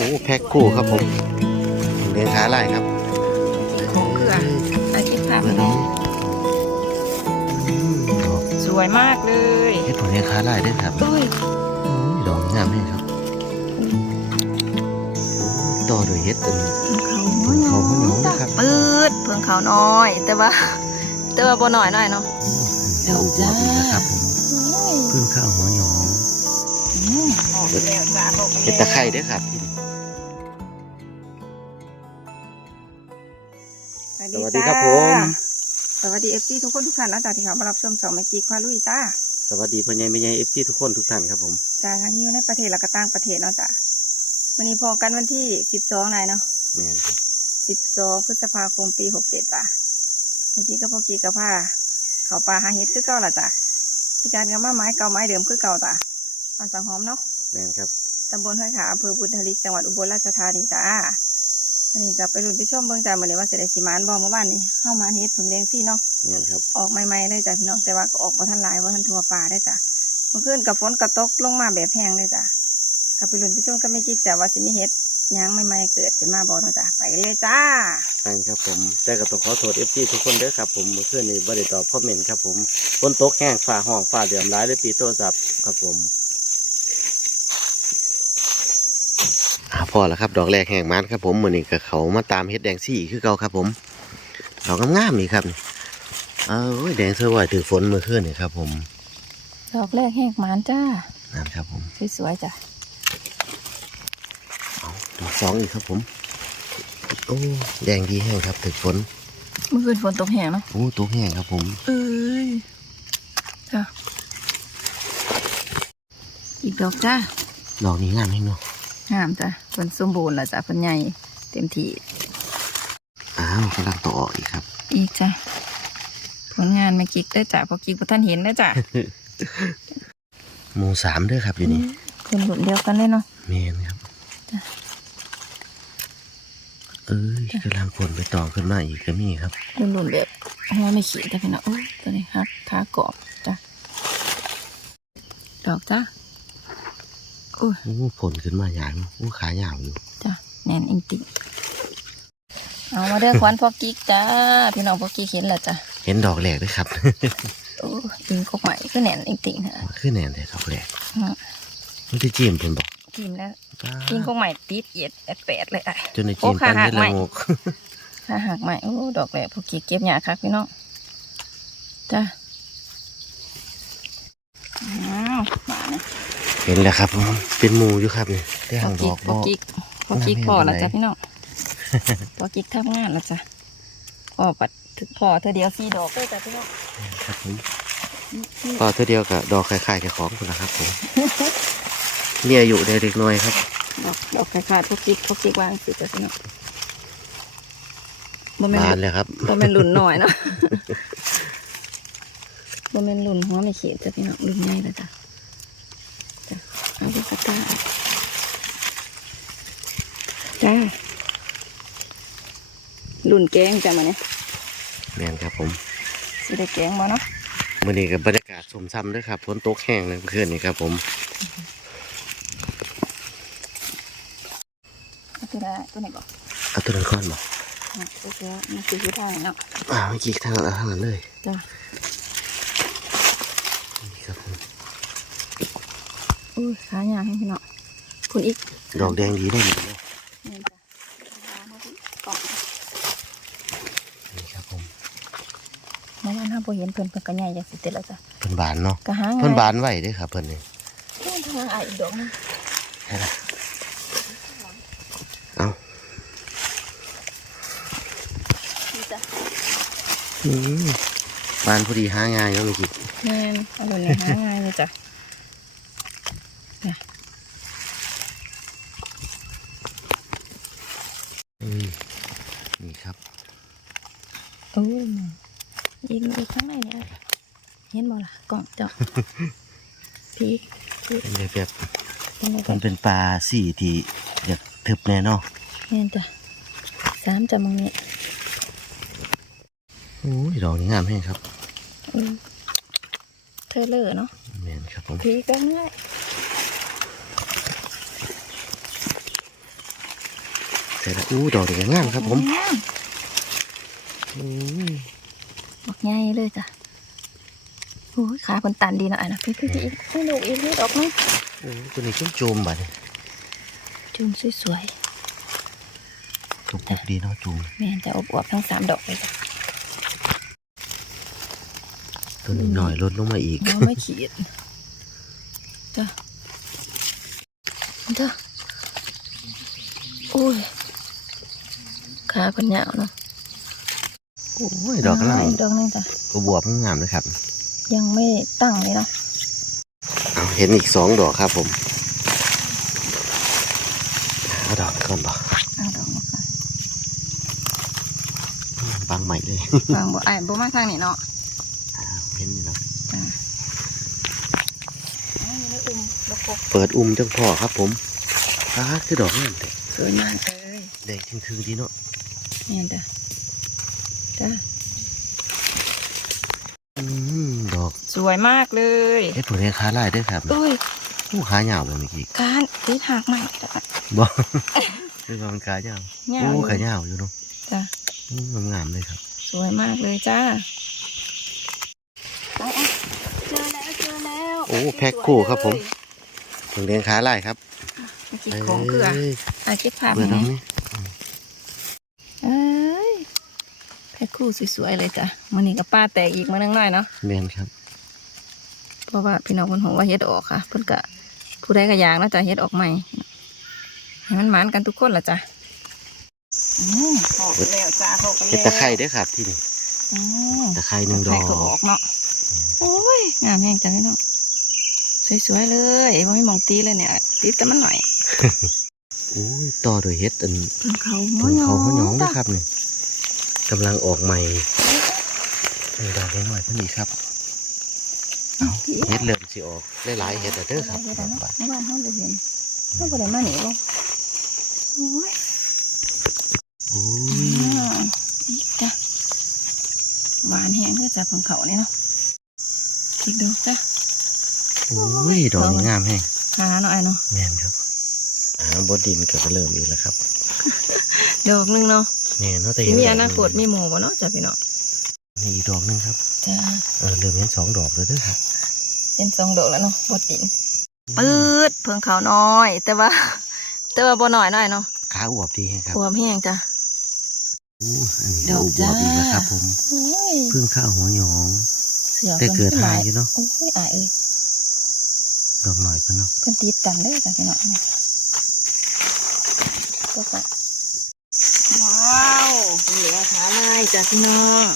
อ้แพ็คคู่ครับผมเลี้ยงขาลายครับของเกลืออาทิตย์ผ่านเปิดนี้อืมดอกสวยมากเลยเฮ็ดผลเลี้ยงขาลายด้วยครับโอ้ยโอ้ยดอกงามแม่ครับต่อโดวยเฮ็ดตัวนี้เพิ่งเขาเพิ่งเขาหัวหนูนะครับปืดเพิ่งเขาน้อย แต่ว่าแต่ว่าบ่น้อยหน่อยเนาะเดี๋ยวจ้านะครับผมเพิ่งข้าวหัวหยองออกแล้วจ้าออกแล้วเห็ดตะไคร้ด้วยครับ สวัสดีครับผม สวัสดีเอฟซีทุกคนทุกท่านนะจ๊ะที่เขามารับชมสองเมกิกพาลุยจ้า สวัสดีพ่อใหญ่แม่ใหญ่เอฟซีทุกคนทุกท่านครับผมจ้าทั้งที่อยู่ในประเทศและก็ต่างประเทศเนาะจ้ะวันนี้พอกันวันที่สิบสองนายเนาะแม่นครับสิบสองพฤษภาคมปีหกเจ็ดจ้ะเมื่อกี้ก็พอกี้กับผ้าเขาปลาหาเห็ดคือเก่าละจ้ะพี่จานกับมาไม้เก่าไม้เดิมคือเก่าจ้ะบ้านสังหอมเนาะแม่นครับตำบลห้วยขาอำเภอบุญทลิกจังหวัดอุบลราชธานีจ้า วันนี้กลับไปรุ่นพี่ชมเบิ่งจ้ามื่อนี้ว่าเสได็จสีมานบอเมื่อวานนี้เข้ามาเฮ็ดผึ่งแดงซี่เนาะแม่นครับออกใหม่ๆเลยจ้ะพี่น้องแต่ว่าก็ออกมาทันหลายว่าทันทัวปลาได้จ้ะเมื่อคืนกับฝนกระตกลงมาแบบแห้งเลยจ้ะกลับไปรุ่นพี่ชมก็ไม่คิดแต่ว่าสิมีเฮ็ดหยางใหม่ๆเกิดขึ้นมาบ่เนาะจ้ะไปกันเลยจ้าแม่นครับผมแต่ก็ต้องขอโทษเอฟซีทุกคนเด้อครับผมเมื่อคืนนี้บ่ได้ตอบคอมเมนต์ครับผมฝนตกแห้งฝ่าห้องฝ่าเดือมร้ายเลยตีโทรศัพท์ครับผมอ่า พอแล้วครับ ดอกแรกแห้งมันครับผมมือนี้ก็เขามาตามเฮ็ดแดงซี่คือเก่าครับผมดอกงามๆนี่ครับนี่เอ้ยแดงเสื้อไหวถือฝนเมื่อคืนนี่ครับ ผม ดอกแรกแห้งหมานจ้านั่นครับผมสวยๆจ้ะเอาดอกสองอีกครับผมโอ้แดงดีแห้งครับถึกฝนเมื่อคืนฝนตกแห้งเนาะโอ้ตัวแห้งครับผมเอ้ยจ้ะอีกดอกจ้าดอกนี้งามแห้งเนาะ งามจ้ะฝนสมบูรณ์และจ้ะฝนใหญ่เต็มที่อ้าวกำลังต่ออีกครับ อีกจ้ะผลงานไม่กิกได้อจ้ะพอกิกพอท่านเห็นได้อจ้ะหมูสามเด้อครับอยู่นี่คนหลุดเดียวกันเลยเนาะเมนครับจ้ะเอ้ยกำลังฝนไปต่อขึ้นมาอีกก็มีครับหลุดหลุดแบบหัวไม่ขีดจ้ะพี่น้องโอ้ยตัวนี้ครับขากรอบจ้ะดอกจ้ะ โอ้ยโอ้ฝนขึ้นมาหยางโอ้ขายาวอยู่จ้ะแน่นอิงติงเอามาเด้อควันพอกิกจ้าพี่น้องพอกิกเห็นแล้วจ้ะเห็นดอกแรกด้วยครับโอ้ยอิงกกใหม่ก็แน่นอิงติงฮะขึ้นแน่นเลยดอกแรกอืมมันจะจิ้มเป็นบอกกินแล้วจ้ากินกกใหม่ติดเอียดแอดแปดเลยอะจนในจิ้มโอ้ขาปันหัเห็กดไหมละโงกถ้าหักใหม่โอ้ดอกแหลพวกกี้เก็บหยาคักพี่น้องจ้ะอ้าวมาเนี่ย เห็นแล้วครับผมเป็นหมูอยู่ครับนี่ได้พหาองดกิอกกพบออกกิกพอกิกไม่พอแล้วเป็นไรจ้ะพี่น้องพอกิกทำงานแล้วจ้ะพอปัดถึงพอเธอเดียวสี่ดอกเลยจ้ะพี่น้องครับผมก็เท่าเดียวกับดอกคล้ายๆกับของคุณนะครับผมมีอายุได้เล็กน้อยครับ ดอกดอกคล้ายๆพวกกิกพวกกิกวางสิจ้ะพี่น้องบ่แม่นบานรุ่นเลยครับบ่แม่นรุ่นหน่อยเนาะบ่แม่นรุ่นหัวไม่เขียดจ้ะพี่น้องรุ่นใหญ่แล้วจ้ะจ้ะ เอาดูกระตาจ้ารุ่นแกงจ้ะมาเนี่ยแม่นครับผมสิได้แกงมาเนาะมื่อนี้กับบรรยากาศสมซ้ำด้วยครับฝนตกแห้งเลยเมื่อคืนนี้ครับผมก็คือได้ตัวไหนบอกเอาตัวนั้นก่อนบอกอะก็คือมันคือที่ทางเนาะอ่าเมื่อกี้ทางนั้นทางนั้นเลยจ้ะ นี่ครับผม อุ้ยขาหยางให้พี่เนาะคุณอีกดอกแดงดีได้ดีเลยนี่จ้ะวางมาที่กล่องนี่ครับผมเมื่อวานห้าโบเห็นเพิ่นเพิ่นก็ใหญ่จากสิเต็ดแล้วจ้ะเพิ่นบานเนาะก็หาง่ายเพิ่นบานไหวเด้วยครับเพิ่นนี่เพิ่นทางอะอีกดอกหนึงใช่ละเอานี่จ้ะอืมบานพอดีหาง่ายเนาะเมื่อกี้แม่นเอาเลยเนี่ยหาง่ายเลยจ้ะ อืมนี่ครับ โอ้ยอีกอีกข้างในเนี่ยเห็นบ่ล่ะกล่องเจ้าพี่เป็นแบบเป็นไงมักันนเป็นปลาสีที่อยากทึบแน่เนาะแม่นจ้ะสามจ้ะมึงนี่โอ้ยดอกนี้งามแห้งครับอืมเธอเลอเนาะแม่นครับผมพี่ก็ง่ายส่ละอู้ดอกนี่ก็งามครับผม งามอืมดอกใหญ่เลยจ้ะโอ้ยขาคนตันดีเนาะอะนะพี่พี่พี่อีกพี่ลูกอีกนี่ดอกนึงโอ้ตัวนี้จุ่มโจมบัดนี้จุ่มสวยจุกๆดีเนาะจุ่มๆแม่นจะอบอวบๆทั้งสามดอกเลยจ้ะตัวนี้หน่อยลดลงมาอีกน้องไม่ขีดจ้ะจ้ะโอ้ยขาคนยาวเนาะ โอ้ยดอกกำลังอีกดอกนึงจ้ะก็บวบงามเลยครับ ยังไม่ตั้งเลยเนาะเอาเห็นอีกสองดอกครับผมเอาดอกก่อนบ่เอาดอกมาค่ะบางใหม่เลยวางบ่ไอ้ายบ่มาทางนี้เนาะเห็นนี่เนาะจ้ะเอาอยู่ในอุ้มดอกกบเปิดอุ้มจังพ่อครับผมอ่าคือดอกงามเลยสวยมากเลยแดงทึงๆดีเนาะเนี่ยจ้ะ จ้ะอืมดอกสวยมากเลยเอ้ผลแดงขาลายด้วยครับอุ้ยผู้ขาเหยาวเลยเมื่อกี้การติดหักใหม่จ้ะบ่เป็นว่ามันขาเหยาวเงาโอ้อยู่ขาเหยาวอยู่เนาะจ้ะอืมงามๆเลยครับ สวยมากเลยจ้าไปอะเจอแล้วเจอแล้วโอ้แพ็คคู่ครับผมผลแดงขาลายครับเมื่อกี้ของเกลือเอ้ยอาเก็บภาพเปิดไหม ตรงนี้ เอ้ยแพ็ คคู่สวยๆเลยจ้ะมันนี่กับป้าแตกอีกมานึงหน่อยเนาะแมนครับ เพราะว่าพี่น้องคนหงว่าเฮ็ดออกค่ะ เพิ่นก็ผู้ใดก็อยากเนาะจ้ะเฮ็ดออกใหม่ให้มันหมานกันทุกคนละจ้ะอืมออกแล้วจ้าออกแล้วเห็ดตะไคร้เด้วยครับที่นี่อืมตะไคร้หนึ่งดอใครกก็ออกเนาะโอ้ยงามแห้งจังพี่น้องสวยๆเลยว่าไม่มองตีเลยเนี่ยตีแต่มันหน่อยโอ้ยต่อโดวยเห็ดอัน เพิ่นเขาต้นเขาเขาหยองจ้ะนะครับนี่ กำลังออกใหม่เป็นดอกน้อยๆเพิ่นอีกครับเอาเห็ดเริ่มสิออกหลายๆเห็ดแล้วเด้อครับเฮ็ดแล้วเนาะในบ้านเขาบ่เห็นเขาบ่ได้มาหนีบ่โอ้ยโอ้อ่ยาอีกจ้ะหวานแห้งเด้อจ้ะเพิ่นเขานี่เนาะอีกดอกจ้ะโอ้ยดอกนี้งามแฮงขาเนาะไอ้เนาะแม่นครับอ่าบดดินก็เริ่มอีกแล้วครับ ดอกหนึงเนาะแม่ นเนาะแต่สิเห็นมีดอกนาคตมีหมู่บ่เนาะจ้ะพี่น้องนี่อีกดอกหนึงครับจ้ะเออเริ่มเห็นสองดอกแล้วเด้อครับเป็นสองดอกแล้วเนาะบดดินปืดเพิ่งเขาน้อย แต่ว่า แต่ว่าบ่น้อยหน่อยเนาะขาอวบดีแฮงครับอวบแห้งจ้ะโอ้อันนี้ดอกอวบจ้าอีกแล้วครับผมโอ้ยเพิ่งข้าวหัวหยองเสือแต่เพิ่นเกิดขึ้นหหาลายอยู่เนาะโอ้ยอายเอ้ยดอกหน่อยเพิ่นเนาะเพิ่นติดกันเด้อจ้ะพี่น้องก็จะว้าวเหลือขาลาย จ้ะพี่น้อง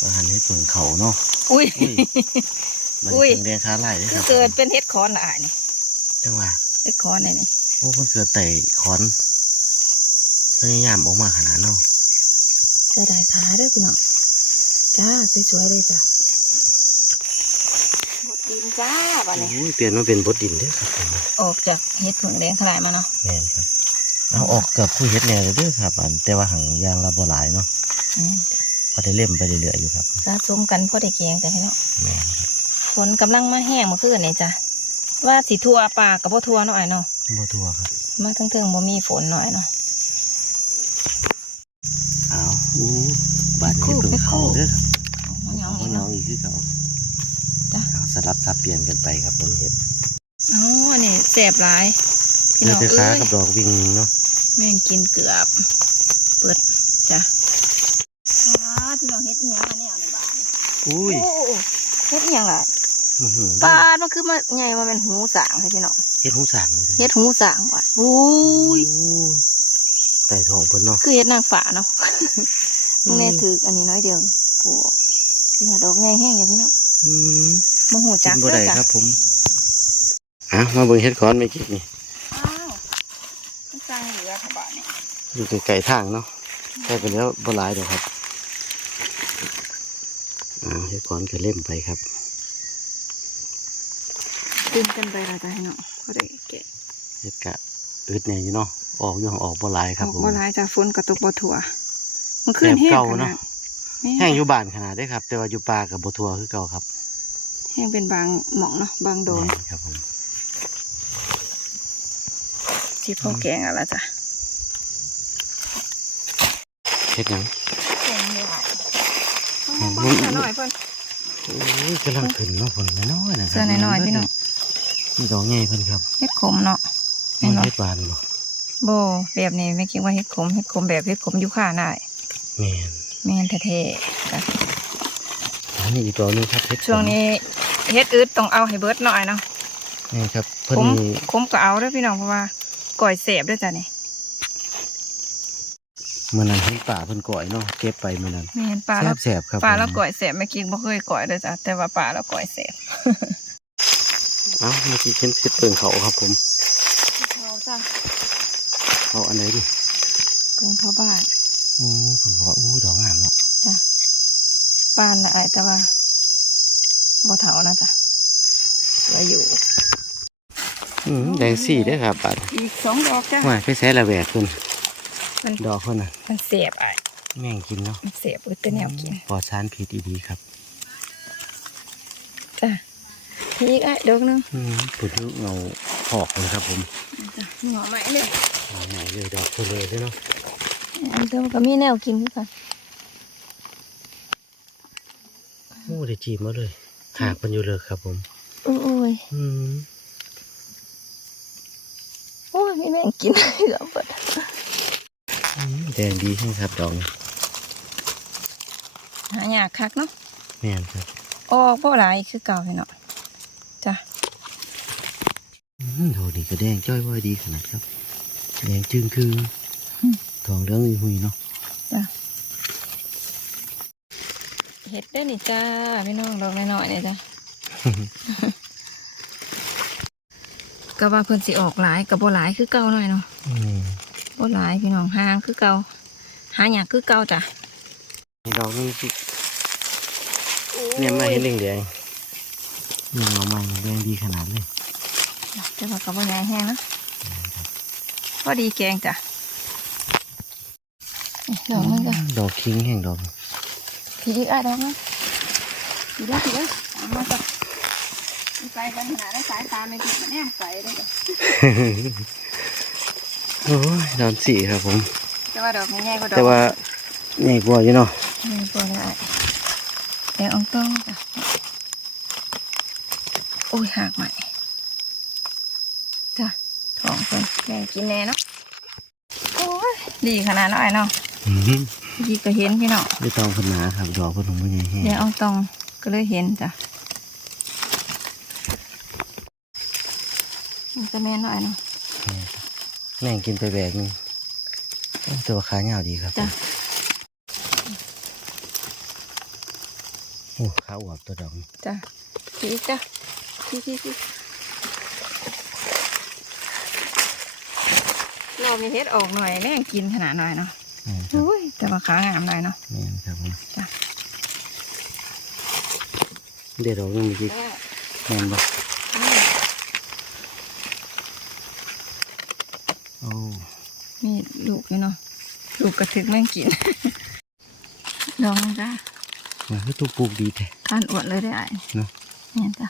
ว่าหันให้เพิ่งเขาเนาะอุ้ยอุ้ยมันอุ้ยเพิ่งแดงขาลายเด้อคคือรับเกิดเป็นเฮ็ดคอนละอายนี่จังหวะเฮ็ดคอนไหนนี่โอ้มันเกิดแต่ขอนพยายามออกมาขนาดเนาะเจอได้ขาเด้อพี่น้องจ้าสวยๆเลยจ้ะบดดินจ้าบัดนี้โอ้ยเปลี่ยนมาเป็นบดดินเด้อครับผมออกจากเฮ็ดผงแดงขลายมาเนาะแม่นครับเอาออกเกือบคู่เฮ็ดแน่เลยเด้อครับ อันแต่ว่าหังยางละบ่หลายเนาะอืมจ้ะ พอได้เล่มไปเรื่อยๆอยู่ครับสะสมกันพอได้แกงจ้ะพี่น้องแม่นครับฝนกำลังมาแห้งเมื่อคืนนี่จ้ะว่าสิทั่วป่ากับบ่ทั่วเนาะไอ้เนาะบ่ทั่วครับมาทั้งเทิงๆบ่มีฝนหน่อยเนาะเอาอู้บาดนี้เพิ่งเขาเด้อครับเอาหยองเขาอีกน้อเนาะ งอีกคือเก่าจ้ะ เอาสลับสับเปลี่ยนกันไปครับผมเห็ดอ๋อนี่แสบหลายพี่เลืน้อองไปเอ้ค้ายกับดอกวิ่งเนาะแม่งกินเกือบ เปิดจ้ะอ๋อพี่น้ องเฮ็ดอีหยังอันนี้เอาในบ้านอุ้ยโอ้เฮ็ดอีหยังล่ะอื้อหือปลามันคือมาใหญ่มาเป็นหูสางใช่พี่น้องเฮ็ดหูสางเลยเฮ็ดหูสางว่ะอุ้ยไต่ทองเพิ่นเนาะคือเฮ็ดนางฝาเนาะมึงแน่ถืออันนี้น้อยเดียวปลูกพี่น้องดอกใหญ่แห้งอย่างพี่น้องอืมโมโหจักกินบ่เด้ได้อจ้ะครับผมอะมาเบิ่งเฮ็ดก้อนไม่กินนี่อ้าวมันสร้างเหลือค่ะบ้านนี่อยู่ไกลๆทางเนาะใช่ไปแล้วบ่หลายดอกครับ อ่าเฮ็ดก้อนก็เล่มไปครับกินกันไปและจ้ะพี่น้องก็ได้แกะเฮ็ดกะอึดเนี่ยอยู่เนาะออกอยู่ออกบ่หลายครับผมบ่หลายจ้ะฝนก็ตกบ่ทั่วมันขึ้นแบบแห้งเก่าขเนาะนาดแม่แห้งอยู่บ้านขนาดได้ครับ แต่ว่าอยู่ป่ากับบ่ทั่วคือเก่าครับแห้งเป็นบางหม่องเนาะบางโดนแม่นครับผมที่พ่อแกงอะละจ้ะเฮ็ดหยัง เก่งเลยอะ อืม บ้าน หน่อยเพิ่นโอ้ยกำลังขึ้นเนาะฝนน้อยๆนะครัเสื้อน้อยๆพี่น้องนี่ดอกใหญ่เพิ่นครับเฮ็ดขมเนาะมัแม่นนบ่เฮ็ดบานบ่โบแบบนี้ไม่คิดว่าเฮ็ดขมเฮ็ดขมแบบเฮ็ดขมอยู่ข้าได้แม่นแม่นแท้ๆจ้ะอันนี้อีกดอกหนึงครับเฮ็ดช่วงนี้เฮ็ดอึดต้องเอาให้เบิดหน่อยเนาะนี่ครับเพิ่นขมมีขมก็เอาเด้อพี่น้องเพราะว่าก่อยเสพเด้วยจ้ะนี่ มื้อนั้นเห็นป่าเพิ่นก่อยเนาะเก็บไปมื้อนั้นแม่นปลาแล้วแซ่บๆครับปลาแล้วผมก่อยเสพไม่คิดบ่เคยก่อยเด้อจ้ะแต่ว่าปลาแล้วก่อยเสพเอ้าเมื่อกี้เห็นเฮ็ดเปิงเขาครับผมเขาจ้ะเขาอันไหนดิเพิ่งเข้าบ้าน อือเพิ่นเขาว่าอู้ดอกงามเนาะจ้ะบ้านละอายแต่ว่าบ่เฒ่านะจ้ะเหลืออยู่ อือแดงสีเด้อครับบาดอีกสองดอกจ้ะว่าไปแซ่ละแวกเพิ่น มันดอกเพิ่นน่ะมันเสพอายแม่งกินเนาะมันเสพอึดแต่แนวกินปลอดสารพิษดีๆครับจ้ะทีอีกอะดอกหนึงอืมปุถุเงาหอกเลยครับผมจ้ะหน่อไม้เลยหาไหนเลยดอกเพิ่นเลยเด้อเนาะอันเดิมก็มีแนวกินคือกันโอ้ได้จีบมาเลยหากมันอยู่เลยครับผมโอ้ยอืมโอ้ยมีแม่งกินเหลือเบิดอืม แดงดีใช่ครับดอกนี้หายากคักเนาะแม่นครับออกบ่หลายคือเก่าพี่เนาะจ้ะอืมดอกนี้ก็แดงจ้อยว้อยดีขนาดครับ แดงจึงคือทองเหลืองอุยหุยเนาะจ้ะเฮ็ดได้อนี่จ้าพี่น้องดอกน้อยๆนี่จ้ะก็ว่าเพิ่นสิออกหลายก็บ่หลายคือเก่าหน่อยเนาะอืม บ่หลายพี่น้องห่างคือเก่าหาหยังคือเก่าจ้ะนี่ดอกนี้สิเนี่ยมาเห็นแดงๆนี่เอามาแดงดีขนาดเลยแต่ว่าก็บ่ใหญ่แฮงนะพอดีแกงจ้ะนี่ดอกนึงจ้ะดอกคิงแห่งดอกทีอีกอะดอกนึงทีเดียวทีเดียวเอามาจ้ะใส่ปัญหาได้สายตาไม่ติดแน่ใส่ได้จ้ะ โอ้ยดอกสีครับผม แต่ว่าดอกนี้ใหญ่กว่าดอกแต่ว่าใหญ่กว่าอยู่เนาะใหญ่กว่าได้แต่อองต้องจ้ะโอ้ยหักใหม่จ้ะท้องเพิ่นแม่กินแน่เนาะโอ้ยดีขนาดนั้นไอ้เนาะอืมยี่ก็เห็นพี่เนาะไม่ต้องขนาครับดอกเพิ่นของมันใหญ่แห้งเดี๋ยวอองตองก็เลยเห็นจ้ะมันจะแม่นหน่อยเนาะ แม่งกินไปแบกหนึงโอ้แต่ว่าขาเหงาดีครับจ้ะโอ้ขาอวบตัวดอกนี่จ้ะทีอีกจ้ะทีทีทีเรามีเฮ็ดออกหน่อยแม่งกินขนาดหน่อยเนาะแม่นครับโอ้ยแต่ว่าขางามหน่อยเนาะแม่นครับผมจ้ะเดี๋ยวดอกนึงเมื่อกี้แม่นบ่โอ้ มีลูกอยู่เนาะลูกกระถึกแม่งกินลองจ้ะมันคือตัวปลูกดีแท้ทานอวดเลยได้ไอ้เนาะเนี่ยจ้ะ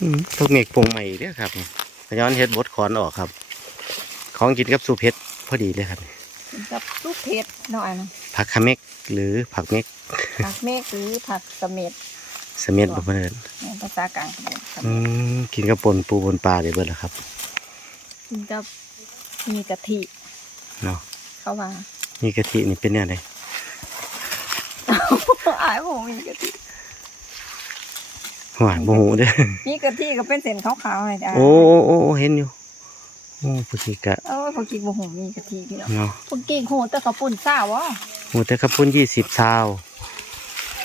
อืมพวกเมฆปงใหม่เด้อครับพย้อนเฮ็ดบดคอนออกครับ ของกินกับสูปเฮ็ดพอดีเลยครับกินกับลูกเผ็ดหน่อยเนาะผักขะเมกหรือผักเมกผักเมฆหรือผักเสม็ด เสม็ดบ่เพิ่นเอิ้นในภาษากลางเขาเรียกเสอืม็ดมกินกับปนปูปนปลาได้เบิดแล้วครับ กินกับมีกะทิเนาะเขาว่ามีกะทินี่เป็นแนวใดอายผมมีกะทิหวานบ่ฮู้เด้อมีกะทิก็เป็นเส้นขาวๆเลยจ้ะโอ้โอ้โอ้โอ้เห็นอยู่โอ้ปกิกะเออพอกินบ่หงมีกะทิพี่น้องเนาะพอกินโหแต่กระปุ่นซ่าวะหมูแต่ข้าวปุ้นยี่สิบซาว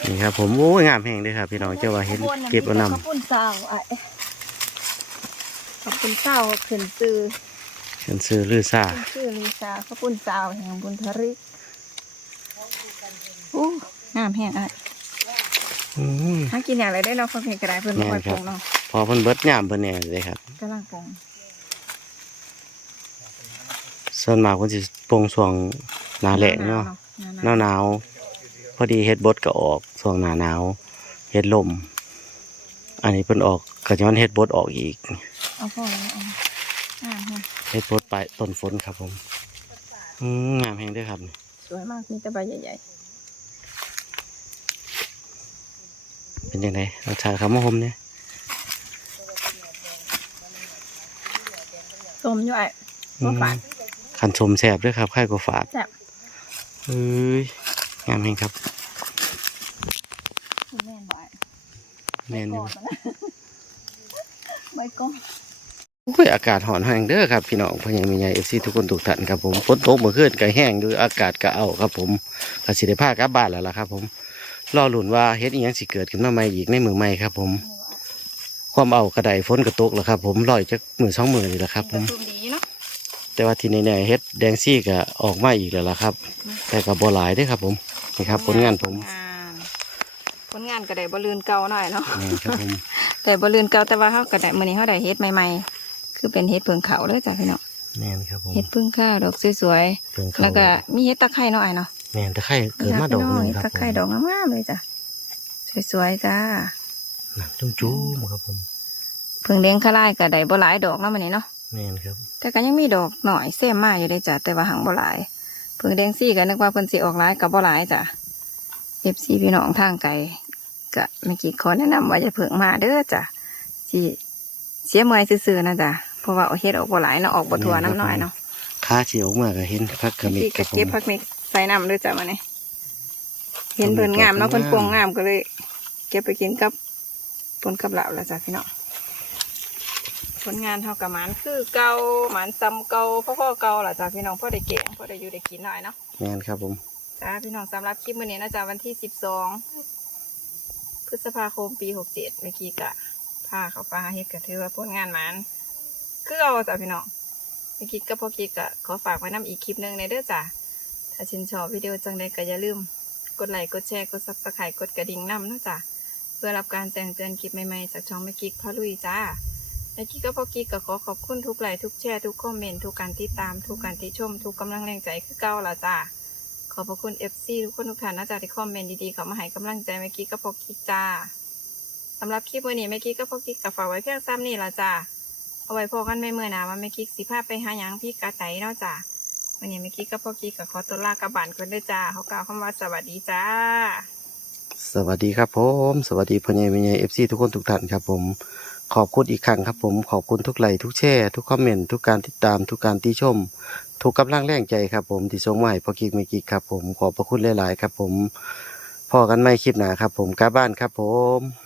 นี่ครับผมโอ้ยงามแห้งเลยครับ พี่น้องเจ้าว่าเห็นเก็บเอานกระปุ่นซ่าวอะกระปุ่นซ่าวขึ้นซื้อำฉันซื้อลือซ่าขึ้นชื่อลิซากระปุ่นซ่าวแห่งบุญทริกอู้งามแห้งอะอืมหากินอย่างไรได้เนาะฟังเพลงกระไดเพิ่นบ่ค่อยแม่นคปรับรุงเนาะพอเพิ่นเบิดยามเพิ่นแน่เลยครับกำลังปรุงส่วนมากเพิ่นสิปลงช่วงหน้าแล้งเนาะหน้าหนาว พอดีเฮ็ดบดก็ออกช่วงหน้าหนาวเฮ็ดลม อันนี้เพิ่นออกก็ย้อนเฮ็ดบดออกอีกเอาพ่อแล้วเอาอ่าฮะเฮ็ดโพดปลายต้นฝนครับผมอืมงามแฮงเด้วยครับนี่สวยมากมีแต่ใบใหญ่เป็นยังไงรสชาติครับมะฮมเนี่ยๆส้มอยู่ไอ้บ่ฝาดขันชมแซ่บด้วยครับไข่กว่าฝาดแซ่บเอ้ย งามแฮงครับแม่นบ่ไอ้แม่นอยู่ใบก้อนโอ้ยอากาศหอนแห้งเด้อครับพี่น้องพ่อใหญ่แม่ใหญ่เอฟซีทุกคนทุกท่านครับผมฝนตกเมื่อคืนก็แห้งอยู่อากาศก็เอาครับผมก็สิได้พากลับบ้านแล้วล่ะครับ ผมรอลุ้นว่าเฮ็ดอีหยังสิเกิดขึ้นมาใหม่อีกในมือใหม่ครับ ผม ความเอากระไดฝนกระตกแล้วครับ ผมลอยจักมือสองมือนี่แหละครับ ผมตุ้มดีเนาะแต่ว่าที่แน่ๆเฮ็ดแดงซี่ก็ออกมาอีกแล้วล่ะครับ แต่ก็บ่หลายเด้อครับ ผม นี่ครับผลงานผมผลงานผลงานก็ได้บ่ลืนเก่าหน่อยเนาะนี่ครับผมแต่บ่ลืนเก่าแต่ว่าเฮาก็ได้มื้อนี้เฮาได้เฮ็ดใหม่ๆ คือเป็นเฮ็ดเพิ่งเขาเด้อจ้ะพี่น้องแม่นครับผมเฮ็ดเพิ่งข้าวดอกสวยเพิ่งๆเข้าแล้วก็มีเฮ็ดตะไคร้เนาะไอ้เนาะแม่นตะไคร้เกิดมาดอกหนึงเฮ็ดครับตะผไคร้มดอกงามๆเลยจ้ะสวยๆจ้าน่ะจุ้มๆครับผมเพิ่งเลี้ยงคาลายก็ได้บ่หลายดอกเนาะมื้อนี้เนาะแม่นครับ แต่ก็ยังมีดอกหน่อยแซมมาอยู่ได้จ้ะแต่ว่าหังบ่หลายเพิ่งเลี้งซี่ก็นึกว่าเพิ่นสิออกหลายก็บ่หลายจ้ะ FC พี่น้องทางไกลก็เมื่อกี้ขอแนะนำว่าจะเพิ่งมาเด้อจ้ะสิเสียเมื่อยซื่อๆนะจ้ะเพราะว่าเอาเฮ็ดออกบ่หลายเนาะออกบ่ทั่วน้ำน้อยเนาะขาเฉียวมาก็เห็นพักกระมิดพี่ครัก็บผมเก็บผักมิกใส่น้ำด้วยจ้ะมาเนี่ยเห็นเพิ่นงามเนาะเพิ่นพวงงามก็เลย เก็บไปกินกับปนกับเหล่าแล้วจ้ะพี่น้อง ผลงานเท่ากับหมันคือเก่าหมันซ้ำเก่าพ่อพ่อเก่าล่ะจ้ะพี่น้องพ่อได้เก่งพ่อได้อยู่ได้กินหน่อยเนาะแม่นครับผมจ้าพี่น้องสำหรับคลิปมื้อนี้นะจ๊ะวันที่สิบสองพฤษภาคมปีหกเจ็ดเมื่อกี้กะพาเขาฟ้าเฮ็ดก็ถือว่าผลงานหมันคือเอาจ้ะพี่น้องเมื่อกี้ก็พอกี้กะขอฝากไว้นํอีกคลิปหนึงในเด้อจ้ะถ้าชื่นชอบวิดีโอจังใดก็อย่าลืม กดไลค์กดแชร์กดซับสไครต์กดกระดิ่งนำนะจ๊ะเพื่อรับการแจ้งเตือนคลิปใหม่ๆจากช่องแม่กิ๊กพาลุยจ้า แม่กิ๊กก็พอกิ๊กก็ขอขอบคุณทุกไลค์ทุกแชร์ทุกคอมเมนต์ทุกการติดตามทุกการติชม ทุกกำลังแรงใจคือเก่าละจ้าขอบพระคุณ FC ทุกคนทุกท่านนะจ๊ะที่คอมเมนต์ดีๆเขามาให้กำลังใจเมื่อกี้ก็พกกิ๊กจ้าสำหรับคลิปวันนี้เมื่อกี้ก็พกกิ๊กกับฝากไว้เพียงซ้ำนี่ละจ้าเอาไว้พอกันไม่เมื่อนาว่าเมื่อกี้สิพาไปหาหยังพี่กาไตเนาะจ้าวันนี้เมื่อกี้ก็พกกิ๊กกับขอตัวลากลับบ้านกันด้วยจ้าเขากล่าวคำว่าสวัสดีจ้า สวัสดีครับผม สวัสดีพ่อใหญ่แม่ใหญ่เอฟซีทุกคนทุกท่านครับผม ขอบคุณอีกครั้งครับผมขอบคุณทุกไลค์ทุกแชร์ทุกคอมเมนต์ทุกการติดตามทุกการติชม ทุกกำลังแรงใจครับผมที่ส่งมาให้พ่อกิกแม่กิกครับผมขอบพระคุณหลาย ๆ ครับผมพอกันไม่คลิปหนาครับผมกลับบ้านครับผม